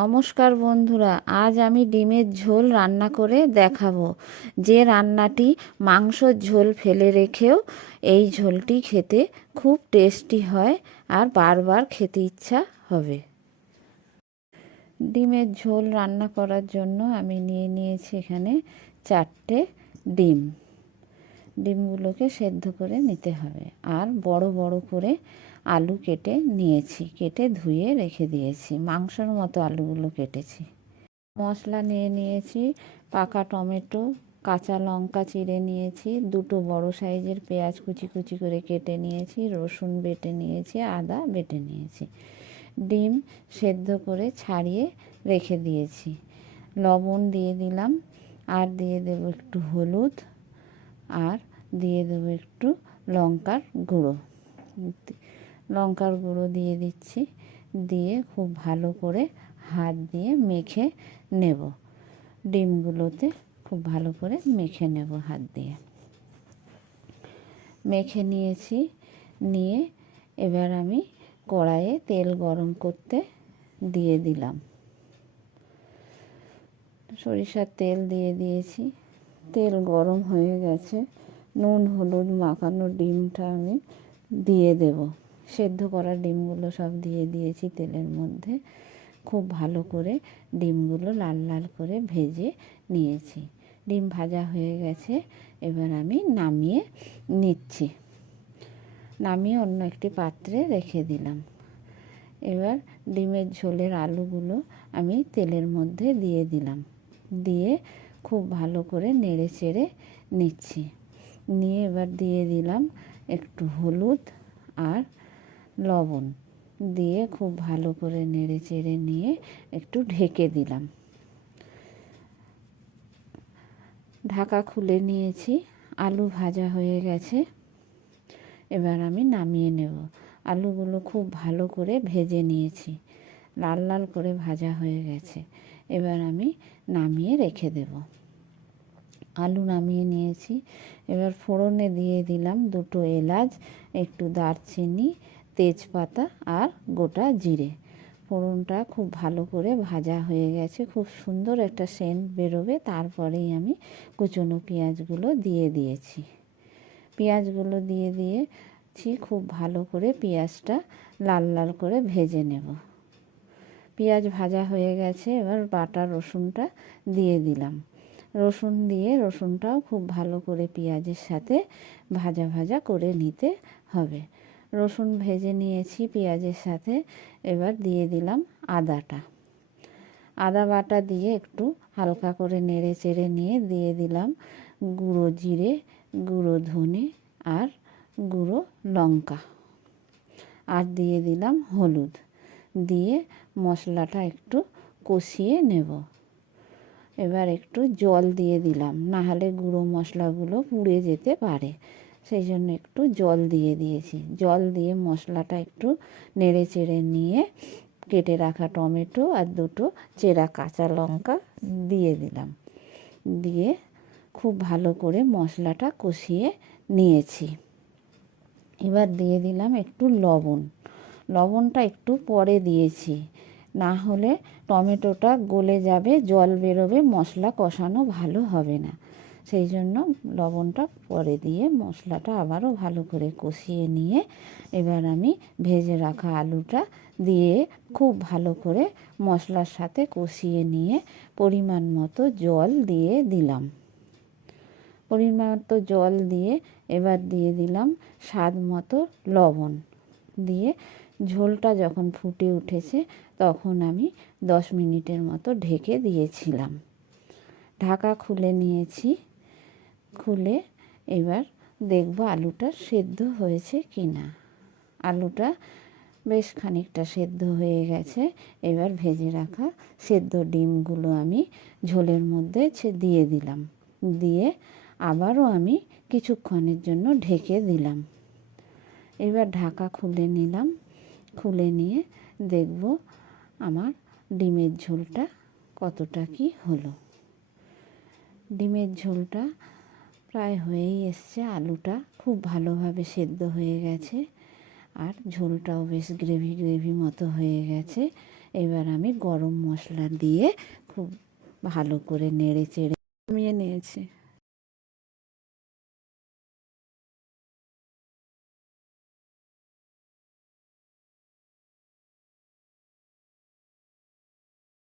নমস্কার বন্ধুরা, আজ আমি ডিমের ঝোল রান্না করে দেখাবো। যে রান্নাটি মাংসর ঝোল ফেলে রেখেও এই ঝোলটি খেতে খুব টেস্টি হয় আর বারবার খেতে ইচ্ছা হবে। ডিমের ঝোল রান্না করার জন্য আমি নিয়ে নিয়েছি এখানে চারটে ডিম। ডিমগুলোকে সেদ্ধ করে নিতে হবে। আর বড় বড় করে আলু কেটে নিয়েছি, কেটে ধুয়ে রেখে দিয়েছি। মাংসর মতো আলুগুলো কেটেছি। মশলা নিয়ে নিয়েছি, পাকা টমেটো, কাঁচা লঙ্কা চিড়ে নিয়েছি, দুটো বড় সাইজের পেঁয়াজ কুচি কুচি করে কেটে নিয়েছি, রসুন বেটে নিয়েছি, আদা বেটে নিয়েছি। ডিম সেদ্ধ করে ছাড়িয়ে রেখে দিয়েছি। লবণ দিয়ে দিলাম, আর দিয়ে দেবো একটু হলুদ আর দিয়ে দেবো একটু লঙ্কার গুঁড়ো। লঙ্কার গুঁড়ো দিয়ে দিচ্ছি, দিয়ে খুব ভালো করে হাত দিয়ে মেখে নেব। ডিমগুলোতে খুব ভালো করে মেখে নেব হাত দিয়ে। মেখে নিয়েছি, নিয়ে এবার আমি কড়াইয়ে তেল গরম করতে দিয়ে দিলাম। সরিষার তেল দিয়ে দিয়েছি। তেল গরম হয়ে গেছে, নুন, হলুদ, মাখানো ডিমটা আমি দিয়ে দেব। সেদ্ধ করা ডিমগুলো সব দিয়ে দিয়েছি তেলের মধ্যে। খুব ভালো করে ডিমগুলো লাল লাল করে ভেজে নিয়েছি। ডিম ভাজা হয়ে গেছে, এবার আমি নামিয়ে নিচ্ছি। নামিয়ে অন্য একটি পাত্রে রেখে দিলাম। এবার ডিমের ঝোলের আলুগুলো আমি তেলের মধ্যে দিয়ে দিলাম। দিয়ে খুব ভালো করে নেড়ে চেড়ে নিচ্ছি। নিয়ে এবার দিয়ে দিলাম একটু হলুদ আর লবণ। দিয়ে খুব ভালো করে নেড়ে চেড়ে নিয়ে একটু ঢেকে দিলাম। ঢাকা খুলে নিয়েছি, আলু ভাজা হয়ে গেছে। এবার আমি নামিয়ে নেব। আলুগুলো খুব ভালো করে ভেজে নিয়েছি। লাল লাল করে ভাজা হয়ে গেছে। এবার আমি নামিয়ে রেখে দেব। আলু নামিয়ে নিয়েছি। এবার ফোড়নে দিয়ে দিলাম দুটো এলাচ, একটু দারচিনি, তেজপাতা আর গোটা জিরে। ফোড়নটা খুব ভালো করে ভাজা হয়ে গেছে। খুব সুন্দর একটা সেন্ট বেরোবে। তারপরেই আমি কুচনো পেঁয়াজগুলো দিয়ে দিয়েছি। পেঁয়াজগুলো দিয়ে দিয়েছি। খুব ভালো করে পেঁয়াজটা লাল লাল করে ভেজে নেব। পেঁয়াজ ভাজা হয়ে গেছে, এবার বাটা রসুনটা দিয়ে দিলাম। রসুন দিয়ে রসুনটাও খুব ভালো করে পেঁয়াজের সাথে ভাজা ভাজা করে নিতে হবে। রসুন ভেজে নিয়েছি পেঁয়াজের সাথে, এবার দিয়ে দিলাম আদাটা। আদা বাটা দিয়ে একটু হালকা করে নেড়ে চেড়ে নিয়ে দিয়ে দিলাম গুঁড়ো জিরে, গুঁড়ো ধনে আর গুঁড়ো লঙ্কা। আর দিয়ে দিলাম হলুদ। দিয়ে মশলাটা একটু কষিয়ে নেব। এবার একটু জল দিয়ে দিলাম না হলে গুঁড়ো মশলাগুলো পুড়ে যেতে পারে। সেই জন্য একটু জল দিয়ে দিয়েছি। জল দিয়ে মশলাটা একটু নেড়ে চেড়ে নিয়ে কেটে রাখা টমেটো আর দুটো চেরা কাঁচা লঙ্কা দিয়ে দিলাম। দিয়ে খুব ভালো করে মশলাটা কষিয়ে নিয়েছি। এবার দিয়ে দিলাম একটু লবণ। লবণটা একটু পরে দিয়েছি। না হলে টমেটোটা গলে যাবে, জল বেরোবে, মশলা কষানো ভালো হবে না। সেই জন্য লবণটা পরে দিয়ে মশলাটা আবারও ভালো করে কষিয়ে নিয়ে এবার আমি ভেজে রাখা আলুটা দিয়ে খুব ভালো করে মশলার সাথে কষিয়ে নিয়ে পরিমাণ মতো জল দিয়ে দিলাম। পরিমাণ মতো জল দিয়ে এবার দিয়ে দিলাম স্বাদ মতো লবণ। দিয়ে ঝোলটা যখন ফুটে উঠেছে, তখন আমি দশ মিনিটের মতো ঢেকে দিয়েছিলাম। ঢাকা খুলে নিয়েছি। খুলে এবার দেখব আলুটা সেদ্ধ হয়েছে কি না আলুটা বেশ খানিকটা সেদ্ধ হয়ে গেছে। এবার ভেজে রাখা সেদ্ধ ডিমগুলো আমি ঝোলের মধ্যে দিয়ে দিলাম। দিয়ে আবারও আমি কিছুক্ষণের জন্য ঢেকে দিলাম। এবার ঢাকা খুলে নিলাম। খুলে নিয়ে দেখব আমার ডিমের ঝোলটা কতটা কি হলো। ডিমের ঝোলটা প্রায় হয়েই এসছে, আলুটা খুব ভালোভাবে সেদ্ধ হয়ে গেছে আর ঝোলটাও বেশ গ্রেভি গ্রেভি মতো হয়ে গেছে। এবার আমি গরম মশলা দিয়ে খুব ভালো করে নেড়ে চেড়ে নামিয়ে নিয়েছি।